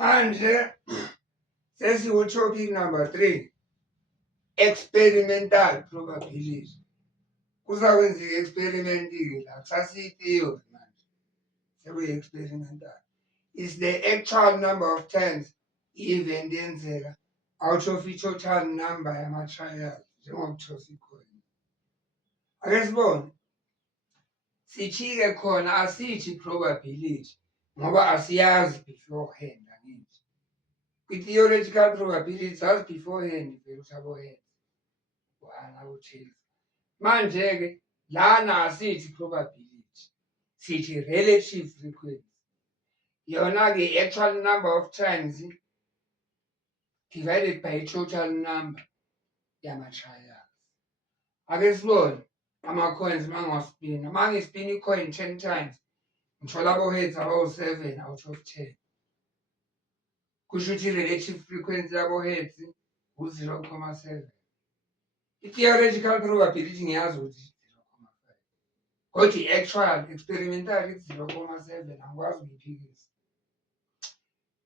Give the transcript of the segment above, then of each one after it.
Manje sesiku-topic number 3, experimental probability. Kuzakwenza i-experiment-ke la kusasiyi-theory manje, sekuyi-experimental. Is the actual number of times i-event yenzeka out of i-total number yama-trials njengokuthola ikhona. Ake sibone, sithi-ke khona asithi probability ngoba asiyazi beforehand angithi. Kwi-theoretical probability sazi beforehand vele ukuthi abo-heads 1 abo-tails. Manje-ke lana asithi probability, sithi relative frequency. Yona-ke i-actual number of times divided by total number yama-trials. Ake sibone ama-coins mangiwaspina. Mangispina i-coin 10 times ngithola abo-heads abawu-7 out of 10. Kusho ukuthi i-relative frequency yabo-heads u-0.7. I-theoretical probability ngiyazi ukuthi 0.5 kodwa i-actual experimental ithi 0.7 angikwazi ukuyiphikisa.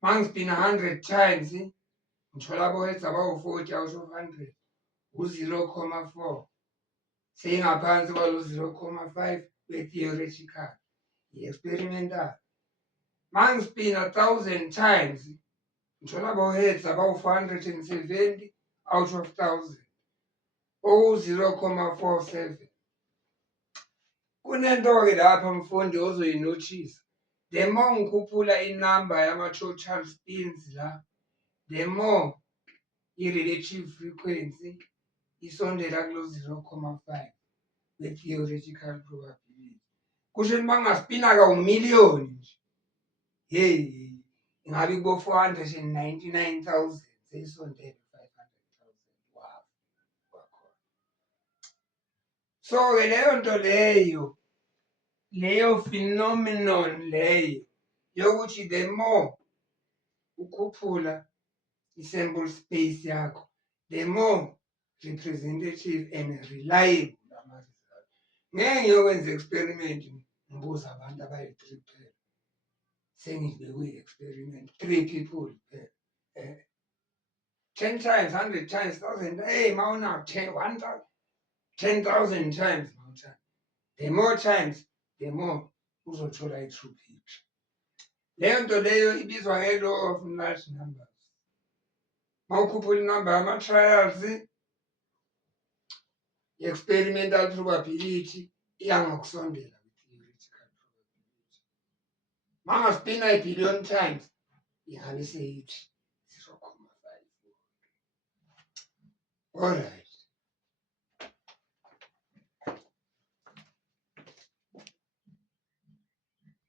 Mangispina 100 times ngithola abo-heads abawu-40 out of 100 u-0.4. Seyingaphansi kwalo 0.5 we-theoretical, i-experimental. Mangispina 1000 times ngithola abo-heads abawu-470 out of 1000 oku-0.47. Kunento-ke lapha mfundi ozoyinothisa, the more ngikhuphula inamba yama-total spins la, the more i-relative frequency isondela kulo 0.5 we-theoretical probability. Kusho ukuthi mangaspina kawu-million nje, hey ingabe kubo-499,000 seyisondele 500,000. Wow, wakhona. So-ke leyo nto leyo phenomenon leyo yokuthi the more ukhuphula i-sample space yakho, the more representative and reliable ama-result. Ngeke ngiyokwenza i-experiment ngibuze abantu abayi-3 kuphela. Sengibeke kwi-experiment 3 people kuphela. 10 times, 100 times, 1000, hey mawuna 10,000 times mawuthanda. The more times, the more uzothola i-true picture. Leyo nto leyo ibizwa nge-law of large numbers. Mawukhuphula inamba yama-trials, i-experimental probability iyangokusondela kwi-theoretical probability. Mangaspina i-billion times ingabe seyithi 0.5. Alright.